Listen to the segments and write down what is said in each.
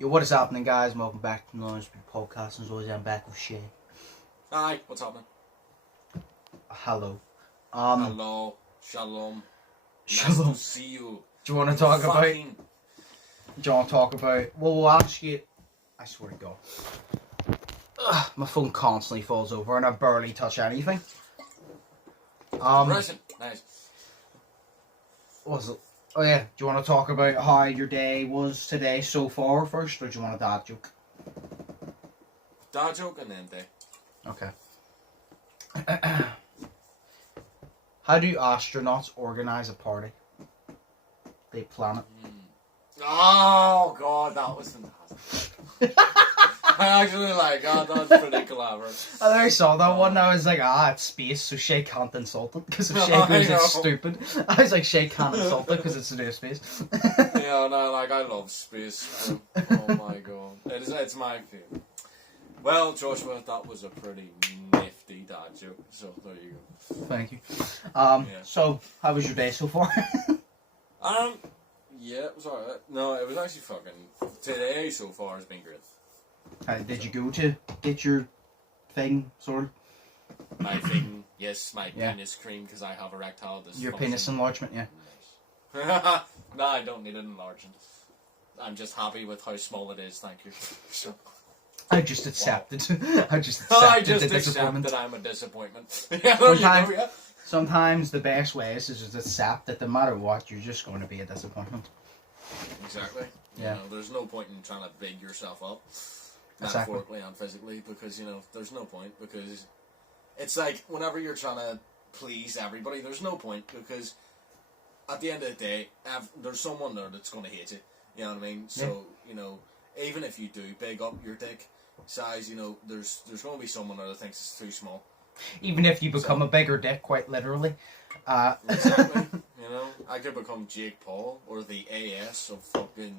Yo, what is happening, guys? Welcome back to the Undisputed Podcast. As always, I'm back with Shay. Hi, what's happening? Hello. Hello, shalom. Shalom. Nice to see you. Do you want to talk about? Fucking... Do you want to talk about? Well, we'll ask you. I swear to God. My phone constantly falls over, and I barely touch anything. Nice. What was it? Oh yeah. Do you want to talk about how your day was today so far first, or do you want a dad joke? Dad joke and then day. Okay. How do astronauts organize a party? They plan it. Oh god, that was fantastic. I actually like, God, that's pretty clever. I saw that one and I was like, it's space, so Shay can't insult it, because if Shay goes, it's stupid. I was like, Shay can't insult it, because it's to do with space. Yeah, no, like, I love space. Oh my god. It's my favourite. Well, Joshua, that was a pretty nifty dad joke, so there you go. Thank you. Yeah. So, how was your day so far? Yeah, it was alright. No, it was actually fucking... Today so far has been great. Did you go to get your thing sorted? My thing, yes, my penis cream, because I have erectile dysfunction. Your penis enlargement, yeah. Nice. No, I don't need it enlarging. I'm just happy with how small it is, thank you. So, I just accepted. I just I accepted just the accept disappointment. that I'm a disappointment. Yeah. Sometimes the best way is to just accept that no matter what, you're just going to be a disappointment. Exactly. Yeah. You know, there's no point in trying to big yourself up, Exactly. metaphorically and physically, because, you know, there's no point, because it's like, whenever you're trying to please everybody, there's no point, because at the end of the day, there's someone there that's going to hate you, you know what I mean? So, you know, even if you do big up your dick size, you know, there's going to be someone there that thinks it's too small. Even if you become a bigger dick, quite literally. Exactly. You know, I could become Jake Paul or the AS of fucking,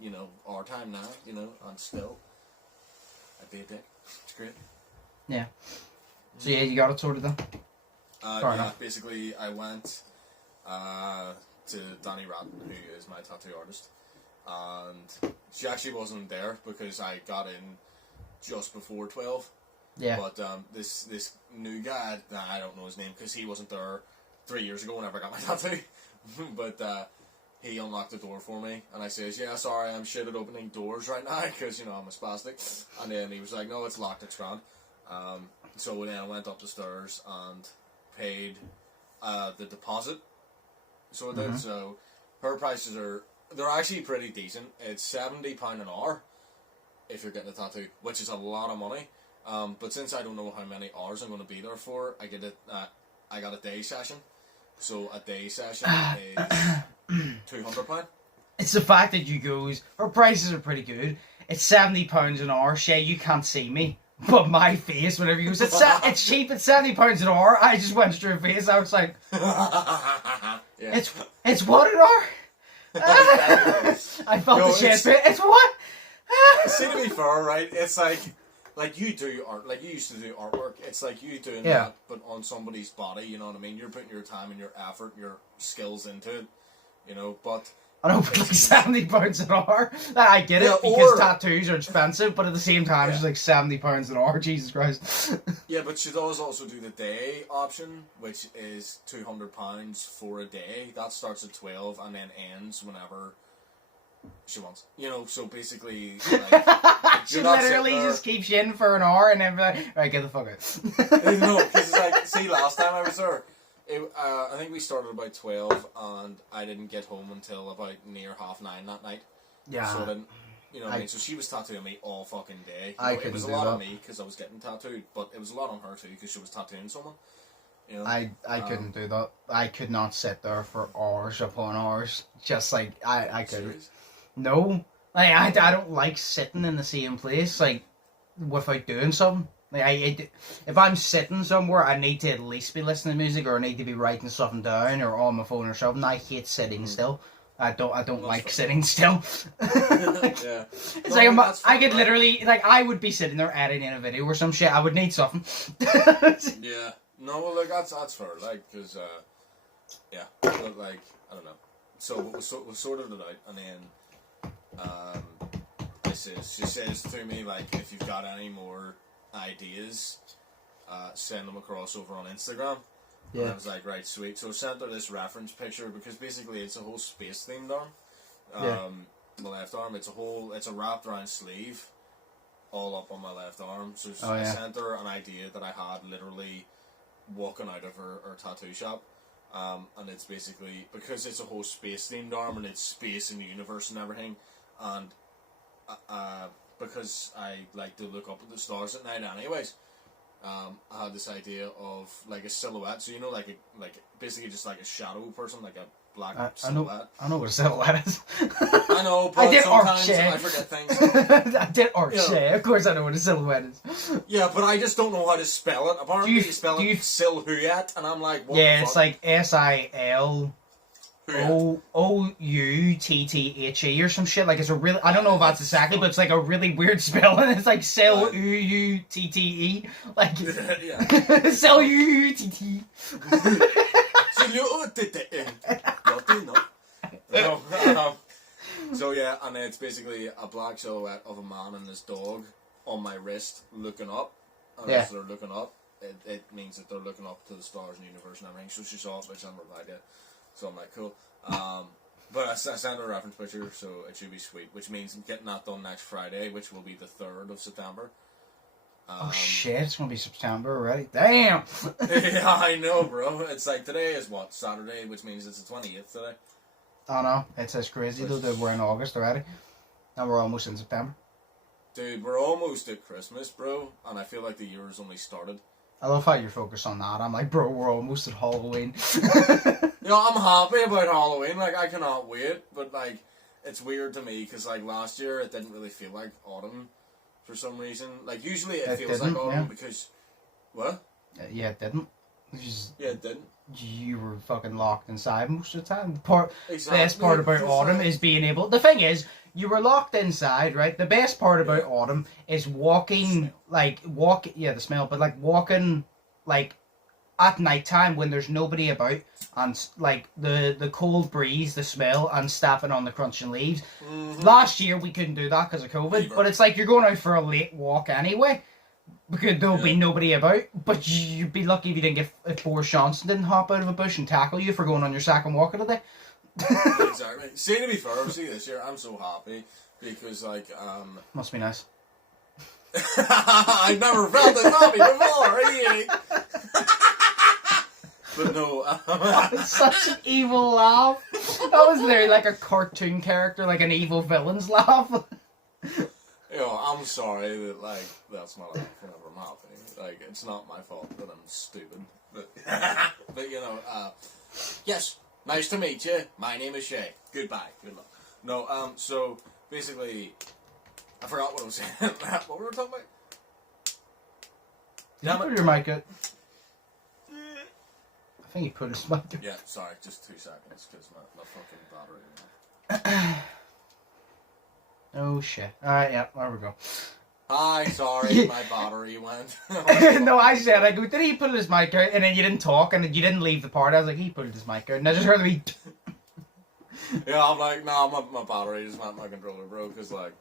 you know, our time now, you know, and still, I'd be a dick. It's great. Yeah. So yeah, you got it sorted then? Yeah, enough. Basically I went to Danny Ratton, who is my tattoo artist, and she actually wasn't there because I got in just before 12. Yeah. But this new guy, I don't know his name because he wasn't there 3 years ago whenever I got my tattoo. But he unlocked the door for me, and I says, yeah, sorry, I'm shit at opening doors right now because, you know, I'm a spastic. And then he was like, no, it's locked, it's grand. So then I went up the stairs and paid the deposit. So I did. So her prices they're actually pretty decent. It's £70 an hour if you're getting a tattoo, which is a lot of money. But since I don't know how many hours I'm going to be there for, I got a day session. So a day session is £200. It's the fact that you goes, her prices are pretty good. It's £70 an hour. Shay, you can't see me, but my face, whenever you goes, it's cheap, it's £70 an hour. I just went straight face. I was like, yeah. It's what an hour? I felt the chest bit. It's what? See, to be fair, right? It's like you do art, like you used to do artwork. It's like you doing that, but on somebody's body. You know what I mean? You're putting your time and your effort, your skills into it. You know, but I know, but like £70 an hour. I get it because tattoos are expensive, but at the same time, it's like £70 an hour. Jesus Christ. Yeah, but she does also do the day option, which is £200 for a day. That starts at 12 and then ends whenever she wants. You know, so basically, like, she literally just keeps you in for an hour and then be like, right, get the fuck out. No, because it's like, see, last time I was there, I think we started about 12 and I didn't get home until about near 9:30 that night. Yeah. So then, you know what I mean? So she was tattooing me all fucking day. It was a lot on me because I was getting tattooed, but it was a lot on her too because she was tattooing someone. You know? I couldn't do that. I could not sit there for hours upon hours. Just like, I couldn't. Serious? No. Like, I don't like sitting in the same place, like, without doing something. Like, if I'm sitting somewhere, I need to at least be listening to music, or I need to be writing something down, or on my phone or something. I hate sitting still. I don't like sitting still. Yeah. It's like I could literally, like, I would be sitting there editing a video or some shit. I would need something. Yeah. No, well, like, that's fair, like, because, yeah, but, like, I don't know. So we sorted it out, and then she says to me, like, if you've got any more ideas, send them across over on Instagram. Yeah. And I was like, right, sweet. So I sent her this reference picture because basically it's a whole space themed arm. My left arm, it's a wrapped around sleeve, all up on my left arm. So I sent her an idea that I had literally walking out of her tattoo shop. And it's basically, because it's a whole space themed arm and it's space and the universe and everything, and because I like to look up at the stars at night anyways, I had this idea of like a silhouette, so like basically just like a shadow person, like a black silhouette. I know what a silhouette is. I know, but sometimes I forget things. I did arche. Of course I know what a silhouette is. Yeah, but I just don't know how to spell it. Apparently you spell it silhouette, and I'm like, what the fuck? It's like SILOUTTHE or some shit. Like, it's a really, I don't know if that's exactly, but it's like a really weird spelling. It's like SILOUTTE. Like, SILOUTTE. So yeah, and it's basically a black silhouette of a man and his dog on my wrist looking up. And as they're looking up, it means that they're looking up to the stars and the universe and everything. So she saw it, but she hasn't replied yet. So I'm like, cool. But I sent her a reference picture, so it should be sweet. Which means I'm getting that done next Friday, which will be the 3rd of September. Oh shit, it's gonna be September already. Damn! Yeah, I know, bro. It's like, today is what? Saturday, which means it's the 20th today. Oh no, it's crazy though that we're in August already. And we're almost in September. Dude, we're almost at Christmas, bro. And I feel like the year has only started. I love how you're focused on that. I'm like, bro, we're almost at Halloween. Yeah, I'm happy about Halloween. Like, I cannot wait. But, like, it's weird to me because, like, last year it didn't really feel like autumn for some reason. Like, usually it feels like autumn because... What? Yeah, it didn't. It didn't. You were fucking locked inside most of the time. The best part about autumn is being able... The thing is, you were locked inside, right? The best part about autumn is walking, the smell, but like walking, like, at night time when there's nobody about, and like the cold breeze, the smell, and stepping on the crunching leaves. Mm-hmm. Last year we couldn't do that because of COVID, but it's like you're going out for a late walk anyway, because there'll be nobody about, but you'd be lucky if you didn't get, if Boris Johnson didn't hop out of a bush and tackle you for going on your second walk of the day. Exactly. See, to be fair, this year I'm so happy because, like, must be nice. I've never felt this happy before. But no, it's such an evil laugh. That was literally like a cartoon character, like an evil villain's laugh. I'm sorry that, like, that's my life whenever I'm happy. Like, it's not my fault that I'm stupid, but yes. Nice to meet you. My name is Shay. Goodbye. Good luck. No, so, basically, I forgot what I was saying. What were we talking about? Did you put your mic out? I think he put his mic out. Yeah, sorry, just 2 seconds, because my fucking battery went. Oh, shit. Alright, yeah, there we go. Hi, sorry, my battery went. No, I said, I go, did he put his mic out? And then you didn't talk, and then you didn't leave the part. I was like, he put his mic out. And I just heard me. Yeah, I'm like, nah, my battery just went my controller, bro, because, like,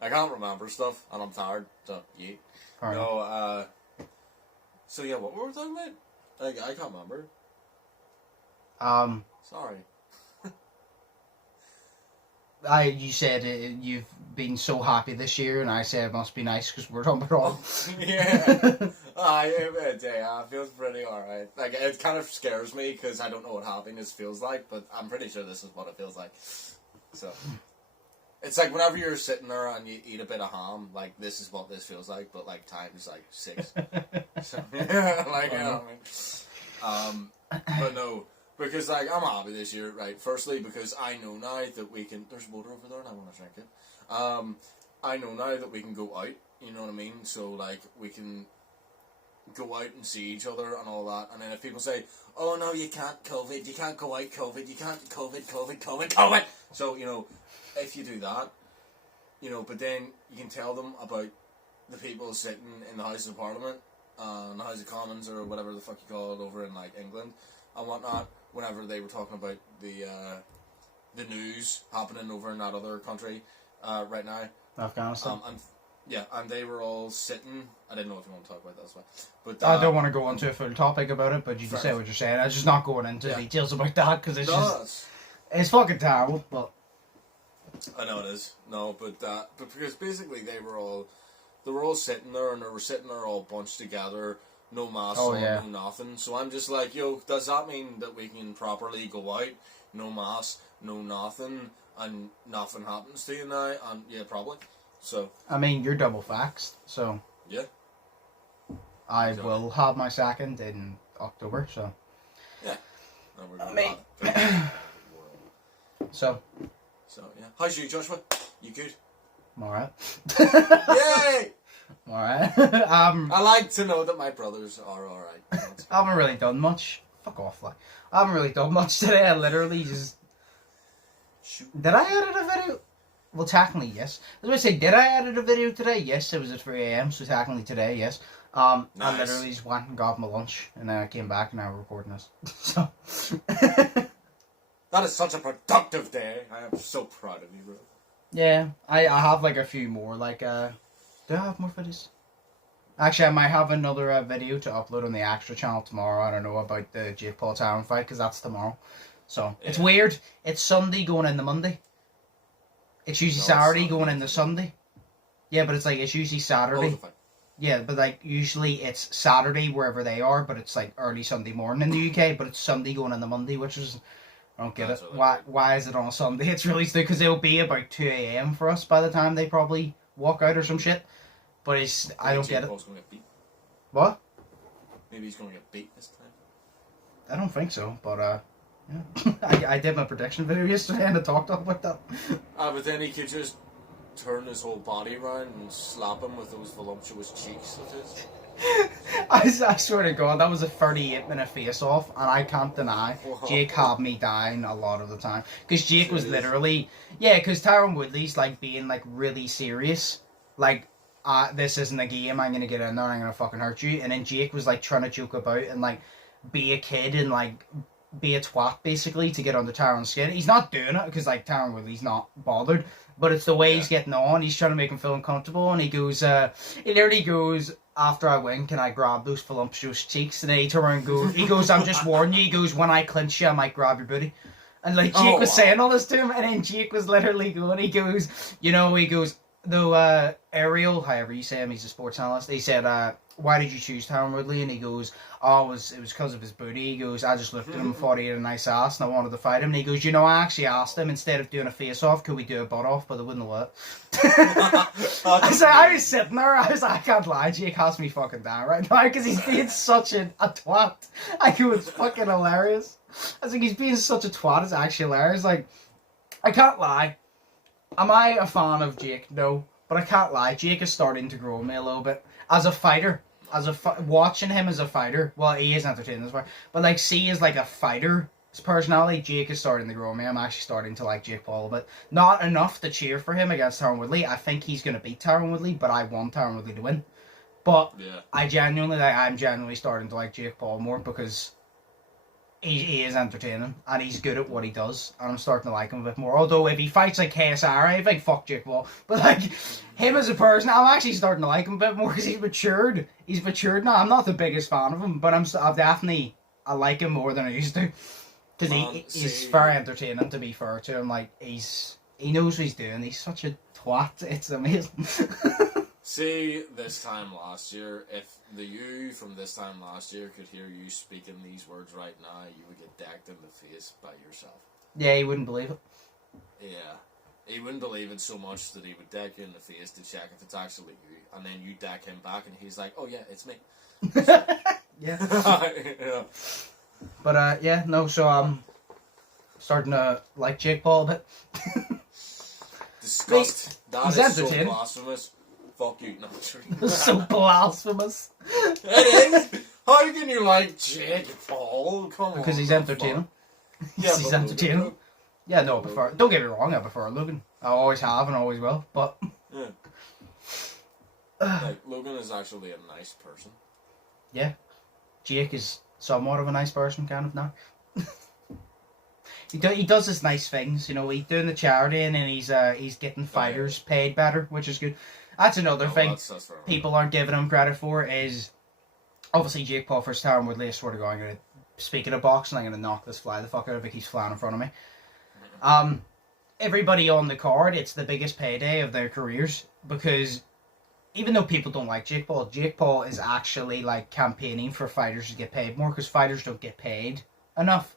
I can't remember stuff, and I'm tired, so, yeah. No, so, yeah, what were we talking about? Like, I can't remember. Sorry. You said you've been so happy this year, and I said it must be nice because we're talking about all. Yeah. It feels pretty alright. Like, it kind of scares me because I don't know what happiness feels like, but I'm pretty sure this is what it feels like. So, it's like whenever you're sitting there and you eat a bit of ham, like, this is what this feels like, but like times like 6. So, yeah, like, you know what I mean? But no. Because, like, I'm happy this year, right? Firstly, because I know now that we can... There's water over there and I want to drink it. I know now that we can go out, you know what I mean? So, like, we can go out and see each other and all that. And then if people say, oh, no, you can't COVID, you can't go out COVID, you can't COVID. So, you know, if you do that, you know, but then you can tell them about the people sitting in the House of Parliament, the House of Commons, or whatever the fuck you call it over in, like, England and whatnot, whenever they were talking about the news happening over in that other country right now, Afghanistan. And they were all sitting. I didn't know if you want to talk about that as well, but I don't want to go into a full topic about it, but you can fair say enough. what you're saying. I'm just not going into details about that because it's No, just it's fucking terrible. But I know it is. No, but because basically they were all sitting there, and they were sitting there all bunched together, no masks on, no nothing. So I'm just like, yo, does that mean that we can properly go out, no mask, no nothing, and nothing happens to you now? And yeah, probably. So I mean, you're double vaxxed, so yeah, I will have my second in October. So yeah. No, we're I mean, so yeah. How's you, Joshua? You good? I'm alright. Yay! Alright. I like to know that my brothers are alright. I haven't really done much. Fuck off, like. I haven't really done much today. I literally just... Did I edit a video? Well, technically, yes. I was going to say, did I edit a video today? Yes, it was at 3 AM, so technically today, yes. I literally just went and got my lunch, and then I came back, and now we're recording this. So... That is such a productive day. I am so proud of you, bro. Yeah, I have like a few more, like, do I have more videos? Actually, I might have another video to upload on the extra channel tomorrow. I don't know about the Jake Paul Tyron fight, because that's tomorrow. So, it's weird. It's Sunday going into Monday. It's usually Saturday going into Sunday. Yeah, but it's like, it's usually Saturday. Yeah, but like, usually it's Saturday wherever they are, but it's like early Sunday morning in the UK, but it's Sunday going into Monday, which is... I don't get it. Why is it on a Sunday? It's really stupid because it'll be about 2 AM for us by the time they probably walk out or some shit. But it's I don't get it. Gonna get beat. What? Maybe he's gonna get beat this time. I don't think so, but yeah. I did my prediction video yesterday and I talked about that. But then he could just turn his whole body around and slap him with those voluptuous cheeks of his. I swear to God, that was a 38-minute face-off, and I can't deny Jake had me dying a lot of the time. Because Jake was literally... Yeah, because Tyron Woodley's, like, being, like, really serious. Like, this isn't a game, I'm gonna get in there, I'm gonna fucking hurt you. And then Jake was, like, trying to joke about and, like, be a kid and, like, be a twat, basically, to get under Tyron's skin. He's not doing it, because, like, Tyron Woodley's not bothered. But it's the way he's getting on, he's trying to make him feel uncomfortable, and he goes, he literally goes... After I win, can I grab those voluptuous cheeks? And then he turns around and goes, I'm just warning you, he goes, when I clinch you, I might grab your booty. And like, Jake was saying all this to him, and then Jake was literally going, he goes, though, Ariel, however you say him, he's a sports analyst, he said, why did you choose Tyron Woodley? And he goes, it was because of his booty. He goes, I just looked at him and thought he had a nice ass and I wanted to fight him. And he goes, I actually asked him, instead of doing a face-off, could we do a butt-off? But they wouldn't let it. I was sitting there, I was like, I can't lie, Jake has me fucking down right now, because he's being such a twat. Like, it was fucking hilarious. I was like, he's being such a twat, it's actually hilarious. Like, I can't lie. Am I a fan of Jake? No. But I can't lie, Jake is starting to grow on me a little bit. As a fighter, watching him as a fighter, well, he is entertaining as well, but like, see as like a fighter, his personality, Jake is starting to grow on me. I'm actually starting to like Jake Paul a bit. Not enough to cheer for him against Tyron Woodley. I think he's going to beat Tyron Woodley, but I want Tyron Woodley to win. But I'm genuinely starting to like Jake Paul more because he is entertaining and he's good at what he does, and I'm starting to like him a bit more. Although if he fights like KSR, I think fuck Jake Paul. But like him as a person, I'm actually starting to like him a bit more because he's matured. He's matured now. I'm not the biggest fan of him, but I like him more than I used to because he's very entertaining. To be fair to him, like he knows what he's doing. He's such a twat. It's amazing. See, this time last year, if the you from this time last year could hear you speaking these words right now, you would get decked in the face by yourself. Yeah, he wouldn't believe it. Yeah. He wouldn't believe it so much that he would deck you in the face to check if it's actually you, and then you deck him back and he's like, oh yeah, it's me. So, yeah. But, so I'm starting to like Jake Paul a bit. Disgust. That he's is so entertaining. Blasphemous. Fuck you, no, so blasphemous. It is. How can you like Jake Paul? Come on. Because he's entertaining. Yeah, he's entertaining. Logan. Yeah, no, I prefer. Don't get me wrong, I prefer Logan. I always have and always will. But yeah, like Logan is actually a nice person. Yeah, Jake is somewhat of a nice person, kind of now. He does his nice things, you know. He's doing the charity and he's getting fighters paid better, which is good. That's another thing that's people aren't giving him credit for is obviously Jake Paul versus Tyron Woodley. I swear to God, I'm gonna speaking of boxing, I'm gonna knock this fly the fuck out of it. He's flying in front of me. Everybody on the card, it's the biggest payday of their careers because even though people don't like Jake Paul is actually like campaigning for fighters to get paid more because fighters don't get paid enough.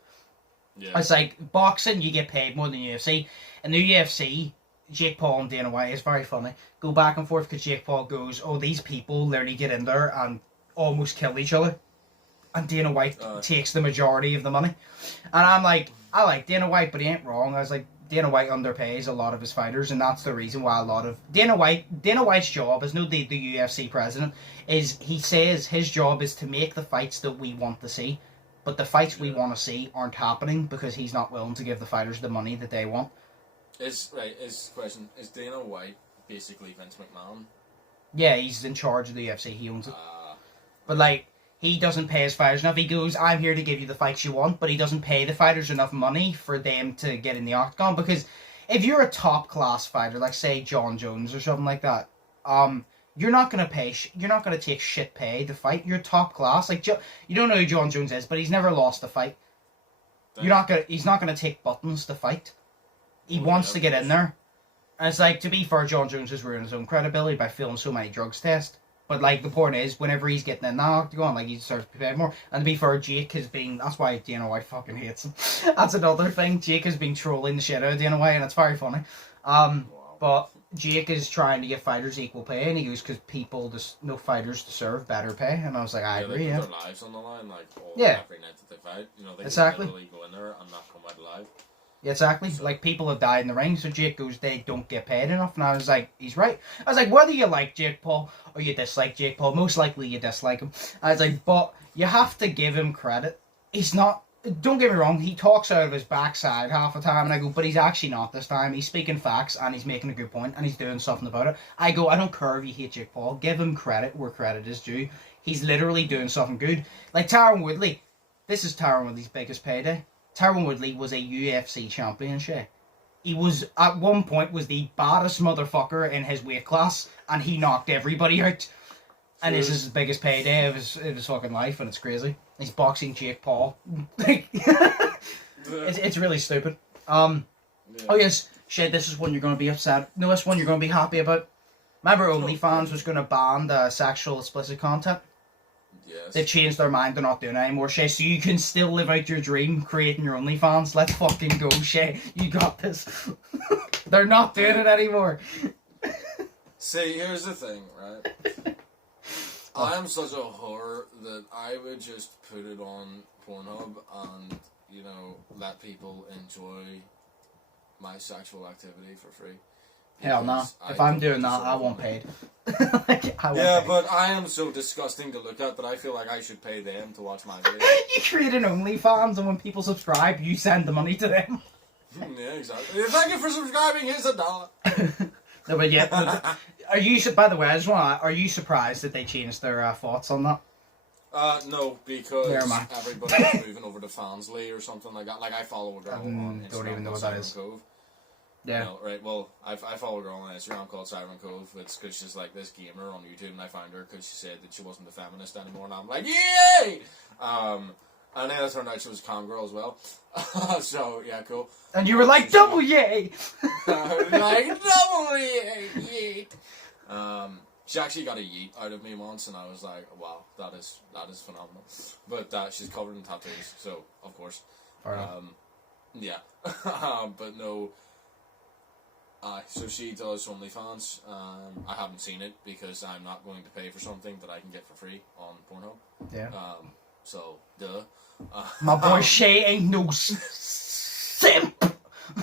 Yeah. It's like boxing, you get paid more than UFC. In the UFC, Jake Paul and Dana White is very funny. Go back and forth because Jake Paul goes, "Oh, these people literally get in there and almost kill each other," and Dana White takes the majority of the money. And I'm like, I like Dana White, but he ain't wrong. I was like, Dana White underpays a lot of his fighters, and that's the reason why a lot of Dana White's job is the UFC president is he says his job is to make the fights that we want to see. But the fights we want to see aren't happening because he's not willing to give the fighters the money that they want. Is Dana White basically Vince McMahon? Yeah, he's in charge of the UFC. He owns it. But like, he doesn't pay his fighters enough. He goes, "I'm here to give you the fights you want," but he doesn't pay the fighters enough money for them to get in the octagon. Because if you're a top class fighter, like say John Jones or something like that, you're not gonna pay. You're not gonna take shit pay to fight. You're top class. Like you don't know who John Jones is, but he's never lost a fight. He's not gonna take buttons to fight. He wants to get in there. And it's like, to be fair, John Jones has ruined his own credibility by failing so many drugs tests. But like the point is, whenever he's getting in that octagon, like he deserves to be paid more. And to be fair, Jake has been. That's why Dana White fucking hates him. That's another thing. Jake has been trolling the shit out of Dana White, and it's very funny. But Jake is trying to get fighters equal pay, and he goes, because no fighters deserve better pay. And I was like, I agree, they put their lives on the line, like every night that they fight. You know, they exactly. can literally go in there and not come out alive. Yeah, exactly. So, like, people have died in the ring, so Jake goes, they don't get paid enough. And I was like, he's right. I was like, whether you like Jake Paul or you dislike Jake Paul, most likely you dislike him. I was like, but you have to give him credit. He's not. Don't get me wrong, he talks out of his backside half the time, and I go, but he's actually not this time. He's speaking facts, and he's making a good point, and he's doing something about it. I go, I don't care if you hate Jake Paul. Give him credit where credit is due. He's literally doing something good. Like Tyron Woodley. This is Tyron Woodley's biggest payday. Tyron Woodley was a UFC champion, He was, at one point, was the baddest motherfucker in his weight class, and he knocked everybody out. And this is his biggest payday of his fucking life, and it's crazy. He's boxing Jake Paul. It's really stupid. Oh yes, this is one you're going to be upset. No, this one you're going to be happy about. Remember Onlyfans was going to ban the sexual explicit content? Yes. They've changed their mind, they're not doing it anymore, Shay, so you can still live out your dream creating your OnlyFans. Let's fucking go, Shay. You got this. They're not doing it anymore. See, here's the thing, right? I am such a whore that I would just put it on Pornhub and, you know, let people enjoy my sexual activity for free. Hell no. If I'm doing that, I want paid. But I am so disgusting to look at that I feel like I should pay them to watch my video. You create an OnlyFans, and when people subscribe, you send the money to them. Yeah, exactly. Thank you for subscribing. Here's $1. No, but yeah. Are you? By the way, I just want. Are you surprised that they changed their thoughts on that? No, because everybody's moving over to Fansly or something like that. Like, I follow a girl on Instagram. Don't even know what that is. Cove. Yeah. No, right. Well, I follow a girl on Instagram called Tyron Cove. It's because she's like this gamer on YouTube, and I found her because she said that she wasn't a feminist anymore, and I'm like, yay! And then it turned out she was a cam girl as well. So yeah, cool. And you were like, double yay! Like double yay! She actually got a yeet out of me once, and I was like, wow, that is phenomenal. But she's covered in tattoos, so of course. Yeah. But no. So she does OnlyFans. I haven't seen it because I'm not going to pay for something that I can get for free on Pornhub. Yeah. So, duh. My boy Shay ain't no simp.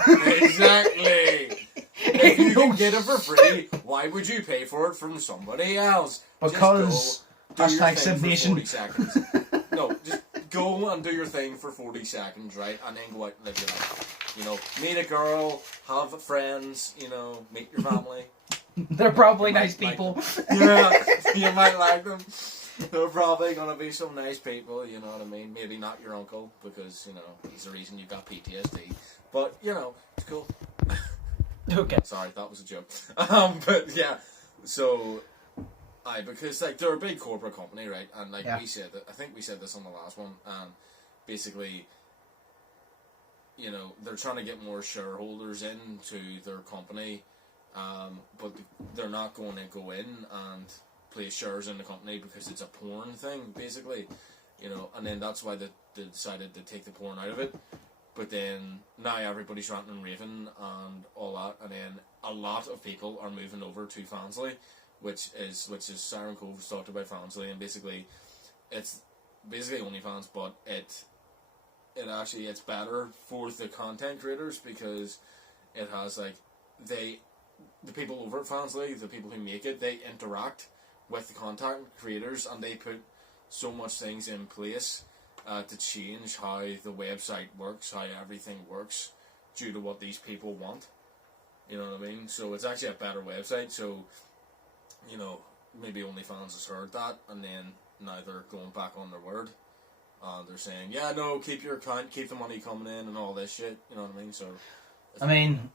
Exactly. If you can get it for free, why would you pay for it from somebody else? Because hashtag simp nation. 40 seconds. No, just go and do your thing for 40 seconds, right? And then go out and live your life. You know, meet a girl, have friends, you know, meet your family. They're probably nice people. Yeah, you might like them. They're probably gonna be some nice people, you know what I mean? Maybe not your uncle, because, you know, he's the reason you got PTSD. But, you know, it's cool. Okay. Sorry, that was a joke. But yeah, so because like they're a big corporate company, right? And like we said that, I think we said this on the last one, and basically, you know, they're trying to get more shareholders into their company, but they're not going to go in and place shares in the company because it's a porn thing, basically, you know, and then that's why they decided to take the porn out of it. But then now everybody's ranting and raving and all that, and then a lot of people are moving over to Fansly, which is Siren Cove's talked about Fansly, and basically it's basically OnlyFans, but it's better for the content creators because it has like the people over at Fansly, the people who make it, they interact with the content creators and they put so much things in place to change how the website works, how everything works, due to what these people want. You know what I mean? So it's actually a better website. So, you know, maybe OnlyFans has heard that, and then now they're going back on their word. They're saying, yeah, no, keep your account, keep the money coming in, and all this shit. You know what I mean? So, I mean,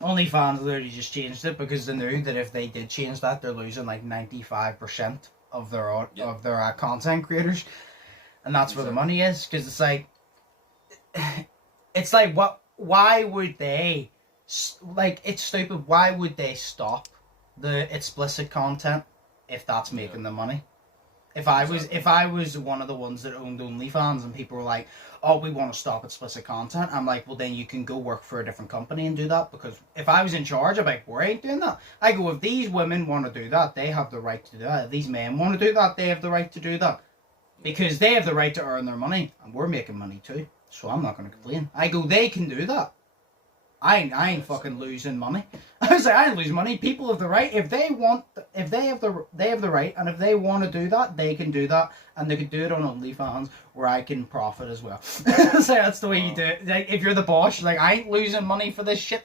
OnlyFans literally just changed it because they knew that if they did change that, they're losing like 95% of their content creators. And that's where the money is, because it's like, why would they, like, it's stupid, why would they stop the explicit content if that's making them money? If I was one of the ones that owned OnlyFans and people were like, oh, we want to stop explicit content, I'm like, well, then you can go work for a different company and do that, because if I was in charge, I'd be like, we ain't doing that. I go, if these women want to do that, they have the right to do that. If these men want to do that, they have the right to do that. Because they have the right to earn their money, and we're making money too. So I'm not going to complain. I go, they can do that. I ain't fucking losing money. I was like, I ain't losing money. People have the right. If they have the right, and if they want to do that, they can do that, and they can do it on OnlyFans, where I can profit as well. So that's the way you do it. Like, if you're the boss, you're like, I ain't losing money for this shit.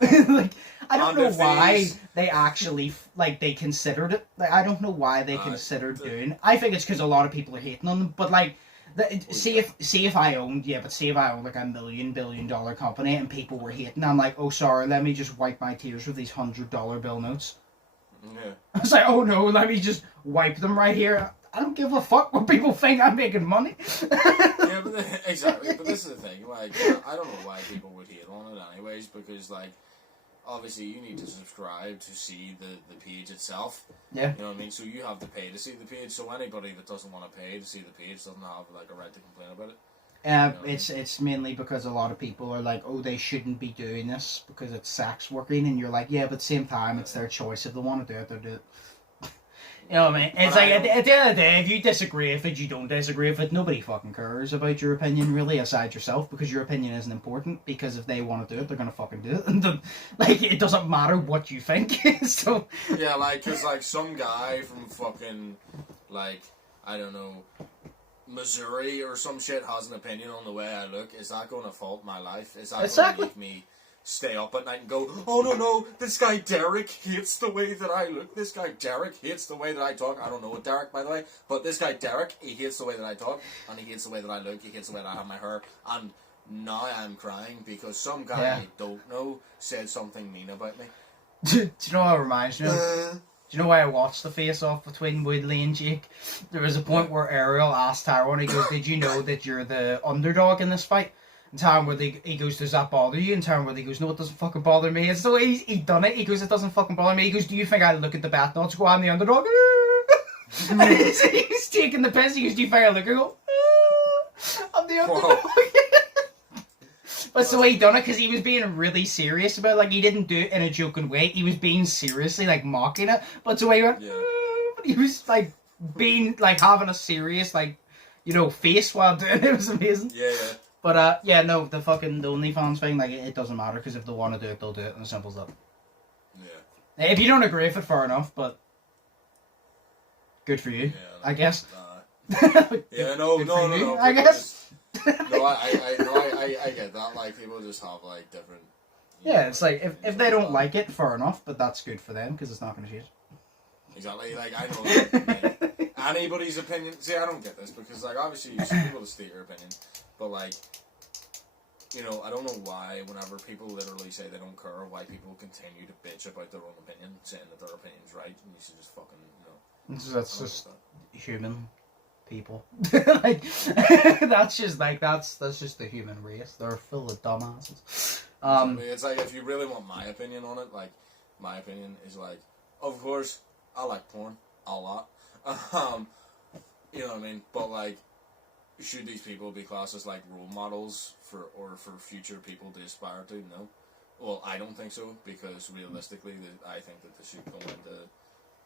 Like, I don't know why they actually, like, they considered it. Like, I don't know why they considered doing it. I think it's because a lot of people are hating on them. But, like, see if I owned like a $1 billion company and people were hating, I'm like, oh, sorry, let me just wipe my tears with these $100 bill notes. Yeah. I was like, oh, no, let me just wipe them right here. I don't give a fuck what people think, I'm making money. Yeah, but exactly. But this is the thing. Like, I don't know why people would hate on it anyways, because, like, obviously you need to subscribe to see the page itself. Yeah. You know what I mean? So you have to pay to see the page. So anybody that doesn't want to pay to see the page doesn't have like a right to complain about it. You know it's mainly because a lot of people are like, oh, they shouldn't be doing this because it's sex working, and you're like, yeah, but at the same time, it's their choice. If they want to do it, they'll do it. You know what I mean? It's like, at the end of the day, if you disagree with it, you don't disagree with it. Nobody fucking cares about your opinion, really, aside yourself, because your opinion isn't important, because if they want to do it, they're going to fucking do it. And like, it doesn't matter what you think. So yeah, like, because, like, some guy from fucking, like, I don't know, Missouri or some shit has an opinion on the way I look. Is that going to fault my life? Is that going to make me stay up at night and go, oh no, this guy Derek hates the way that I look, this guy Derek hates the way that I talk. I don't know Derek, by the way, but this guy Derek, he hates the way that I talk, and he hates the way that I look, he hates the way that I have my hair, and now I'm crying because some guy I don't know said something mean about me. Do you know what it reminds me of? Do you know why I watched the face-off between Woodley and Jake? There was a point where Ariel asked Tyron, he goes, did you know that you're the underdog in this fight? And Tyron Woodley, he goes, does that bother you? And Tyron Woodley goes, no, it doesn't fucking bother me. It's the way he done it. He goes, it doesn't fucking bother me. He goes, do you think I look at the bat notes, go, I'm the underdog? And he's taking the piss. He goes, do you think I look and go, I'm the underdog? But it's the way he done it, because he was being really serious about it. Like, he didn't do it in a joking way. He was being seriously, like, mocking it. But it's the way he went, but he was, like, being, like, having a serious, like, you know, face while doing it. It was amazing. Yeah. But, yeah, no, the OnlyFans thing, like, it doesn't matter, because if they want to do it, they'll do it, and as simple as that. Yeah. If you don't agree with it, fair enough, but good for you, I guess. Yeah, no, I guess. No, I get that. Like, people just have, like, different... Yeah, it's like, if they don't like it, fair enough, but that's good for them, because it's not going to change. Exactly. Like, I know that, like, anybody's opinion. See, I don't get this because, like, obviously you should be able to state your opinion, but like, you know, I don't know why whenever people literally say they don't care, why people continue to bitch about their own opinion, saying that their opinion's right, and you should just fucking, you know. That's just human people. Like, that's just the human race. They're full of dumbasses. It's like, if you really want my opinion on it, like, my opinion is like, of course, I like porn a lot. You know what I mean? But like, should these people be classed as like role models for future people to aspire to? No. Well, I don't think so, because realistically, I think that they should go into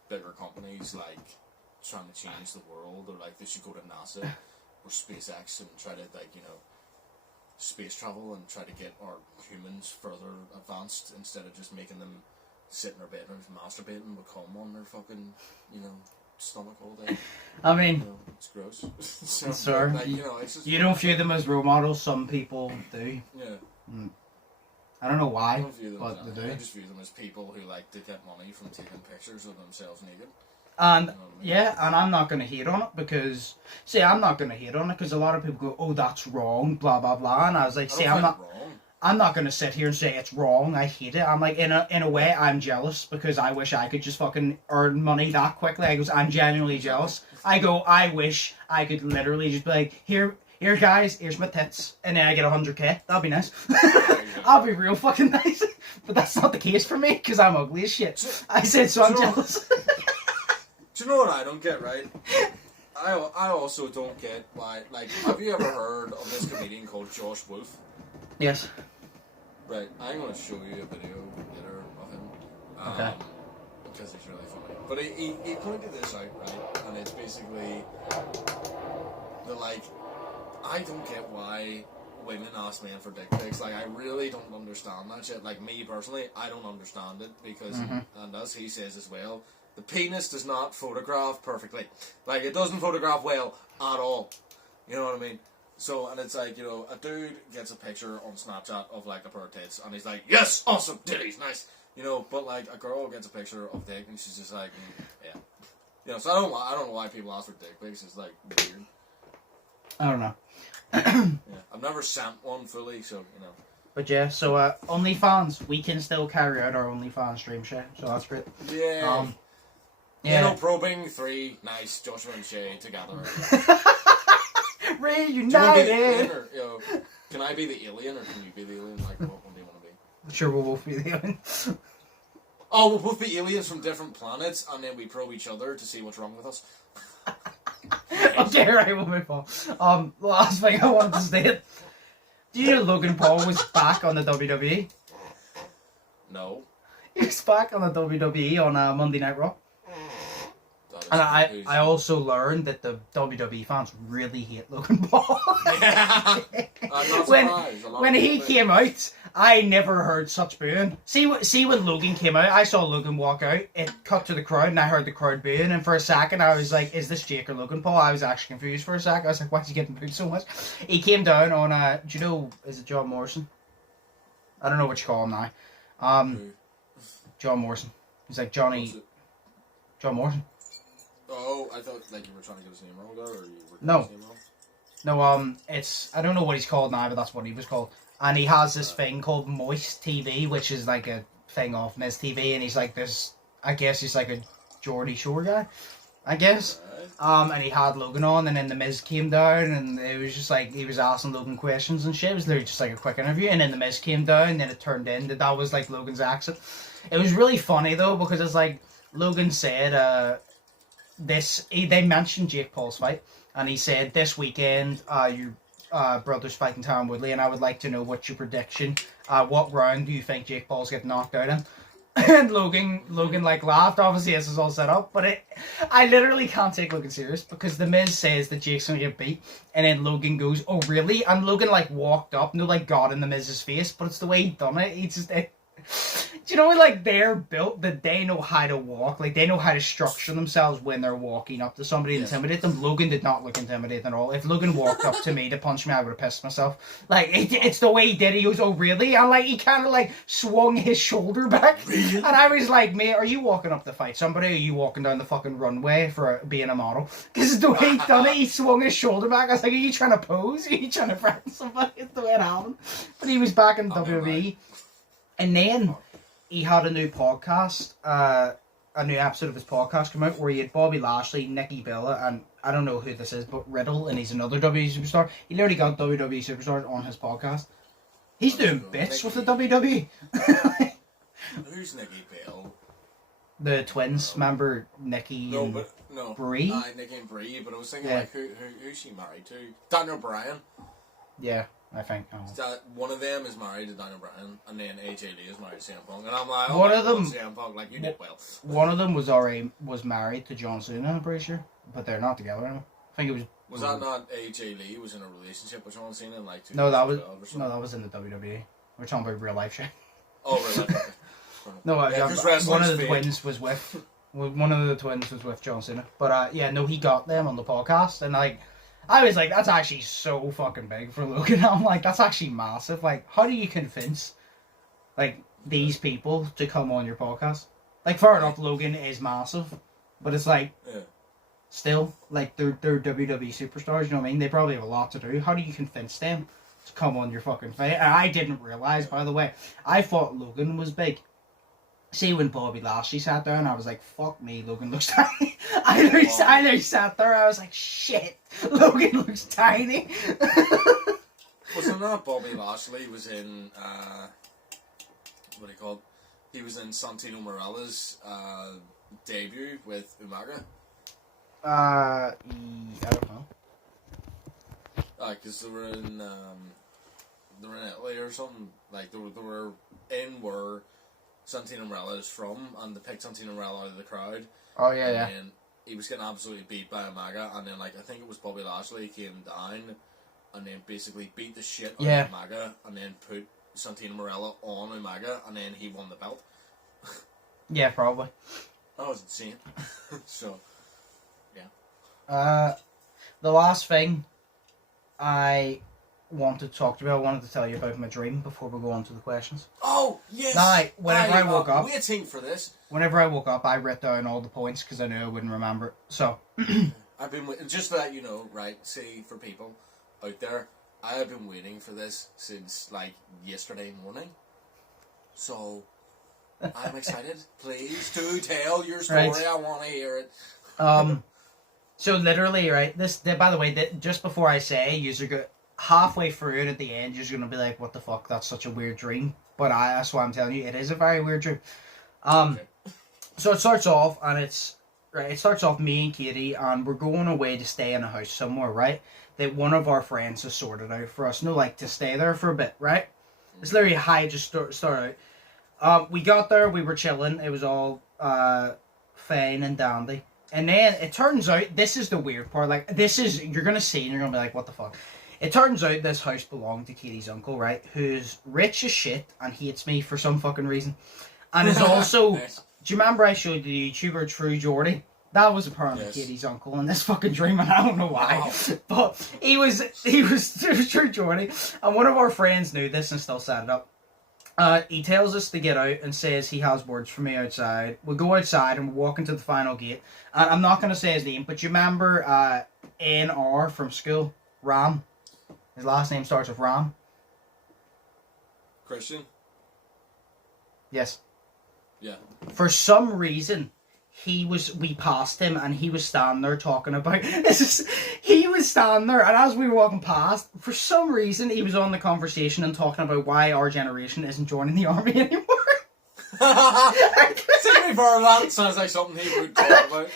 bigger companies like trying to change the world, or like they should go to NASA or SpaceX and try to, like, you know, space travel and try to get our humans further advanced, instead of just making them sit in their bedrooms masturbating with cum on their fucking, you know, stomach all day. I mean, you know, it's gross. So, sir, like, you know, it's just, you don't view them as role models. Some people do. Yeah. I don't know I why, don't view them but as they that. do. I just view them as people who like to get money from taking pictures of themselves naked. And You know what I mean? yeah, and I'm not going to hate on it because, see, I'm not going to hate on it because a lot of people go, oh, that's wrong, blah blah blah, and I was like, I see, don't I'm find not. it wrong. I'm not gonna sit here and say it's wrong. I hate it. I'm like, in a way, I'm jealous because I wish I could just fucking earn money that quickly. I goes, I'm genuinely jealous. I go, I wish I could literally just be like, here guys, here's my tits, and then I get 100k. That'd be nice. I'll be real fucking nice. But that's not the case for me because I'm ugly as shit. I said, so I'm jealous. Do you know what I don't get, right? I also don't get why. Like, have you ever heard of this comedian called Josh Wolf? Yes. Right, I'm going to show you a video later of him. Okay. Because he's really funny. But he pointed this out, right? And it's basically the, like, I don't get why women ask men for dick pics. Like, I really don't understand that shit. Like, me personally, I don't understand it because, and as he says as well, the penis does not photograph perfectly. Like, it doesn't photograph well at all. You know what I mean? So, and it's like, you know, a dude gets a picture on Snapchat of, like, a pair of tits, and he's like, yes, awesome, titties, nice. You know, but, like, a girl gets a picture of dick, and she's just like, yeah. You know, so I don't know why people ask for dick pics. It's, like, weird. I don't know. Yeah. I've never sent one fully, so, you know. But yeah, so OnlyFans, we can still carry out our OnlyFans stream share, so that's great. Yeah. Yeah. Anal probing 3, nice, Joshua and Shay together. Reunited! Or, you know, can I be the alien, or can you be the alien? Like, what one do you want to be? Sure, we'll both be the aliens. Oh, we'll both be aliens from different planets, and then we probe each other to see what's wrong with us. Okay, right, we'll move on. Last thing I wanted to state. Do you know Logan Paul was back on the WWE? No. He was back on the WWE on Monday Night Raw. And I also learned that the WWE fans really hate Logan Paul. Yeah. I'm not surprised. When he came out, I never heard such booing. See when Logan came out, I saw Logan walk out, it cut to the crowd, and I heard the crowd booing, and for a second I was like, is this Jake or Logan Paul? I was actually confused for a second. I was like, why is he getting booed so much? He came down on, do you know, is it John Morrison? I don't know what you call him now. John Morrison. He's like John Morrison. Oh, I thought like you were trying to get his name wrong there, or you were No. his name wrong? No, it's, I don't know what he's called now, but that's what he was called. And he has this thing called Moist TV, which is like a thing off Miz TV, and he's like this, I guess he's like a Geordie Shore guy, I guess. Right. And he had Logan on, and then the Miz came down, and it was just like, he was asking Logan questions and shit. It was literally just like a quick interview, and then the Miz came down, and then it turned in that was like Logan's accent. It was really funny though, because it's like, Logan said, they mentioned Jake Paul's fight, and he said this weekend your brother's fighting Tyron Woodley, and I would like to know what's your prediction. What round do you think Jake Paul's getting knocked out in? And Logan like laughed. Obviously this is all set up, but I literally can't take Logan serious, because the Miz says that Jake's gonna get beat, and then Logan goes, oh really? And Logan like walked up, no, like got in the Miz's face, but it's the way he done it. He just Do you know, like, they're built that they know how to walk, like, they know how to structure themselves when they're walking up to somebody and intimidate them. Logan did not look intimidating at all. If Logan walked up to me to punch me, I would have pissed myself. Like, it's the way he did it. He goes, oh, really? And, like, he kind of, like, swung his shoulder back. Really? And I was like, mate, are you walking up to fight somebody, or are you walking down the fucking runway for being a model? Because the way he done it, he swung his shoulder back. I was like, are you trying to pose? Are you trying to threaten somebody? It's the way it happened. But he was back in WWE. Right. And then he had a new podcast, a new episode of his podcast come out where he had Bobby Lashley, Nikki Bella, and I don't know who this is, but Riddle, and he's another WWE superstar. He literally got WWE superstars on his podcast. He's doing bits with the WWE. Who's Nikki Bella? The twins, remember Nikki and Brie? Nikki and Brie, but I was thinking, like, who's she married to? Daniel Bryan. Yeah. I think. One of them is married to Daniel Bryan, and then AJ Lee is married to CM Punk, and I'm like, one of them, CM Punk, like, you did well. One of them was married to John Cena, I'm pretty sure, but they're not together anymore. I think it was. Was that not AJ Lee was in a relationship with John Cena in like 2012 No, that was or something? no, that was in the WWE. We're talking about real life shit. Oh, real life. No, one of the twins was with John Cena, but no, he got them on the podcast, and like. I was like, that's actually so fucking big for Logan. I'm like, that's actually massive. Like, how do you convince, like, these people to come on your podcast? Like, fair enough, Logan is massive, but it's like, still, like, they're WWE superstars, you know what I mean? They probably have a lot to do. How do you convince them to come on your fucking fight? And I didn't realise, by the way, I thought Logan was big. See, when Bobby Lashley sat down, I was like, fuck me, Logan looks tiny. I literally sat there, I was like, shit, Logan looks tiny. Wasn't that Bobby Lashley was in, what do you call it? He was in Santino Marella's debut with Umaga? I don't know. Because they were in Italy or something. Like, they were in where Santino Marella is from, and they picked Santino Marella out of the crowd. Oh, yeah, and he was getting absolutely beat by Umaga, and then, like, I think it was Bobby Lashley came down and then basically beat the shit out of Umaga, and then put Santino Marella on Umaga, and then he won the belt. Yeah, probably. That was insane. So, yeah. The last thing I wanted to talk to you about, I wanted to tell you about my dream before we go on to the questions. Oh, yes! Now, whenever I woke up... waiting for this. Whenever I woke up, I wrote down all the points because I knew I wouldn't remember it. So... I've been waiting, just to let you know, right, see, for people out there, I have been waiting for this since, like, yesterday morning. So, I'm excited. Please do tell your story. Right. I want to hear it. So literally, right, by the way, just before I say, you're go halfway through it at the end, you're going to be like, what the fuck, that's such a weird dream. But that's why I'm telling you, it is a very weird dream. Okay. So it starts off, and it starts off me and Katie, and we're going away to stay in a house somewhere, right? That one of our friends has sorted out for us. No, like, to stay there for a bit, right? It's literally how it just start out. We got there, we were chilling, it was all fine and dandy. And then it turns out, this is the weird part, like, you're going to see and you're going to be like, what the fuck? It turns out this house belonged to Katie's uncle, right? Who's rich as shit and hates me for some fucking reason. And is also, nice. Do you remember I showed you the YouTuber True Geordie? That was apparently Katie's uncle in this fucking dream, and I don't know why. Wow. But he was True Geordie, and one of our friends knew this and still set it up. He tells us to get out and says he has words for me outside. We go outside and we're walking to the final gate. And I'm not going to say his name, but you remember NR from school? Ram. His last name starts with Ram. Christian? Yes. Yeah. For some reason, we passed him and he was standing there talking about he was standing there, and as we were walking past, for some reason he was on the conversation and talking about why our generation isn't joining the army anymore. That sounds like something he would talk about.